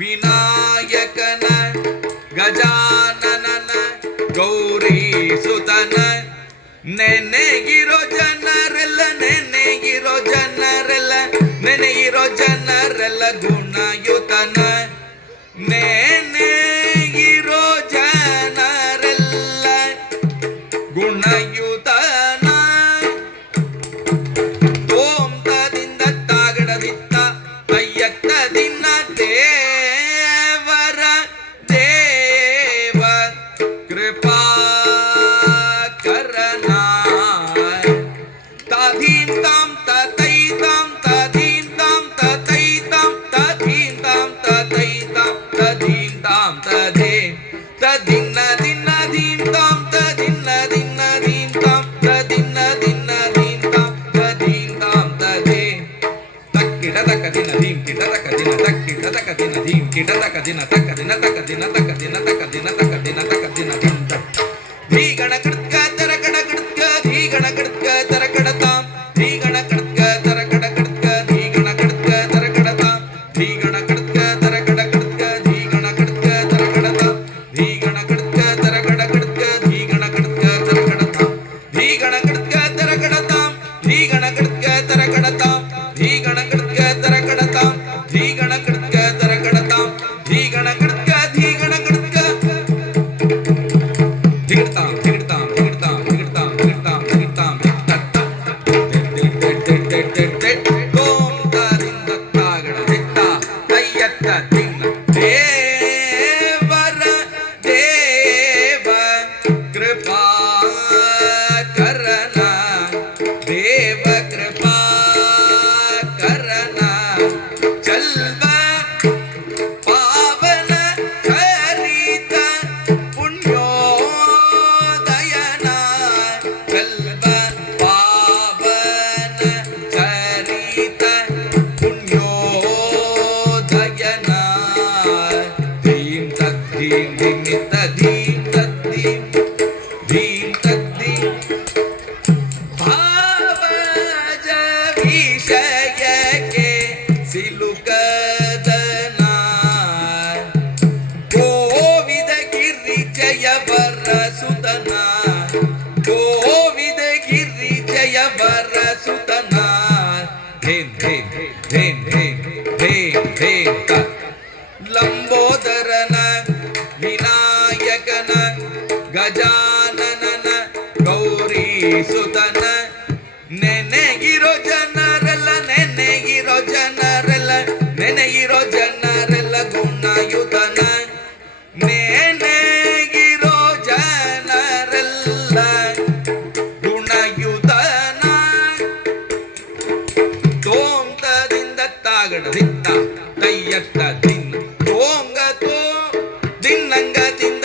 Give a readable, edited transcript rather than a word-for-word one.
ವಿನಾಯಕನ ಗಜಾನನ ಗೌರಿ ಸುತನ ನೆನೆಗಿರೋ ಜನರೆಲ್ಲ ನೆನೆಗಿರೋ ಜನರೆಲ್ಲ ನೆನೆಗಿರೋ ಜನರೆಲ್ಲ ಗುಣಯುತನ ನೆನೆಗಿರೋ ಜನರೆಲ್ಲ ಗುಣಯುತನ ಓಂ ತದಿಂದ ತಾಗಡದಿತ್ತ ಅಯ್ಯತ್ತದಿನ್ನ ದೇವರ ದೇವ ಕೃಪಾ ಕರನ ತಧೀಂ ತಾಂ ತತೈತಾಂ ತಧೀಂ ತಾಂ ತತೈತಾಂ ತಧೀಂ ತಾಂ ತತೈತಾಂ ತಧೀಂ ತಾಂ ತಧೇ ತದಿನ್ನ ದಿನ್ನ ಧೀಂ ತಾಂ ತದಿನ್ನ ದಿನ್ನ ಧೀಂ ತಾಂ ತದಿನ್ನ ದಿನ್ನ ಧೀಂ ತಾಂ ತಧೀಂ ತಾಂ ತಧೇ ತಕ್ಕಿಡ ತಕ ದಿನ ಧೀಂ ಕಿಡ ತಕ ದಿನ ತಕ್ಕಿಡ ತಕ ದಿನ ಧೀಂ ಕಿಡ ತಕ ದಿನ ತಕ ದಿನ ತಕ ದಿನ ತಕ ದಿನ ತಕ ದಿನ ತಕ ದಿನ ತಕ ದಿನ ಧಿಂತ ಧೀ ಗಣ ಕೃತ್ಕ ತರ ಕಡ ಕೃತ್ಕ ಧೀ ಗಣ ಕೃತ್ಕ ತರ ಕಡತಾಂ ಧೀ ಗಣ ಕೃತ್ಕ ತರ ಕಡ ಕೃತ್ಕ ಧೀ ಗಣ ಕೃತ್ಕ ತರ ಕಡತಾಂ ಧೀ ಗಣ ಕೃತ್ಕ ತರ ಕಡ ಕೃತ್ಕ ಧೀ ಗಣ ಕೃತ್ಕ ತರ ಕಡತಾಂ ಧೀ ಗಣ ಕೃತ್ಕ ತರ ಕಡ ಕೃತ್ಕ ಧೀ ಗಣ ಕೃತ್ಕ ತರ ಕಡತಾಂ ಧೀ ಗಣ ಕೃತ್ಕ ತರ ಕಡತಾಂ ಧೀ ಗಣ ಕೃತ್ಕ ತರ ಕಡತಾಂ ಧೀ ಗಣ ಕೃತ್ಕ ತರ ಕಡತಾಂ ಧೀ ಗಣ ಕೃತ್ಕ ತರ ಕಡತಾಂ ಧೀ ಗಣ ಕೃತ್ಕ ಧೀ ಗಣ ಕೃತ್ಕ ಧಿಗಡ್ತಾಂ ಧಿಗಡ್ತಾಂ ಧಿಗಡ್ತಾಂ ಧಿಗಡ್ತಾಂ ಧಿಗಡ್ತಾಂ ಧಿಗಡ್ತಾಂ ಓಂ ತದಿಂದ ತಾಗಡ ದಿತ್ತ ಅಯ್ಯತ್ತ ದಿನ್ನ ದೇವರ ದೇವ ಕೃಪಾ ಕರನ ದೇವ ಕೃಪಾ ಕರನ ಚಲ್ವ ಪಾವನ ಚರಿತ ಪುಣ್ಯೋದಯನ ಚಲ್ವ ಪಾವನ ಚರಿತ ಪುಣ್ಯೋದಯನ ಧೀಂ ತದ್ಧೀಂ ಧಿಮಿತ ಧೀಂ ತದ್ಧೀಂ ಧೀಂ ತದ್ಧೀಂ ಭಾವಜ ವಿಷಯಕ್ಕೆ ಸಿಲುಕದನ ಗೋವಿದ ಗಿರಿ ಜಯವರ ಸುತನ ಗೋವಿದ ಗಿರಿ ಜಯವರ ಸುತನ ಧೇಂ ಧೇಂ ಧೇಂ ಧೇಂ ಧೇಂ ಧೇಂ ತ ಲಂಬೋದರನ ವಿನಾಯಕನ ಗಜಾನನ ಗೌರಿ ಸುತನ ನೆನೆಗಿರೋ ಜನರೆಲ್ಲ ನೆನೆಗಿರೋ ಜನರೆಲ್ಲ ನೆನೆಗಿರೋ ಜನರೆಲ್ಲ ಗುಣಯುತನ ನೆನೆಗಿರೋ ಜನರೆಲ್ಲ ಗುಣಯುತನ ತೋಂ ತದಿಂದ ತಾಗಡ ದಿತ್ತ ತಯ್ಯತ್ತ ದಿನ್ನ ತೋಂಗ ತೋ ದಿನ್ನಂಗ ದಿಂದ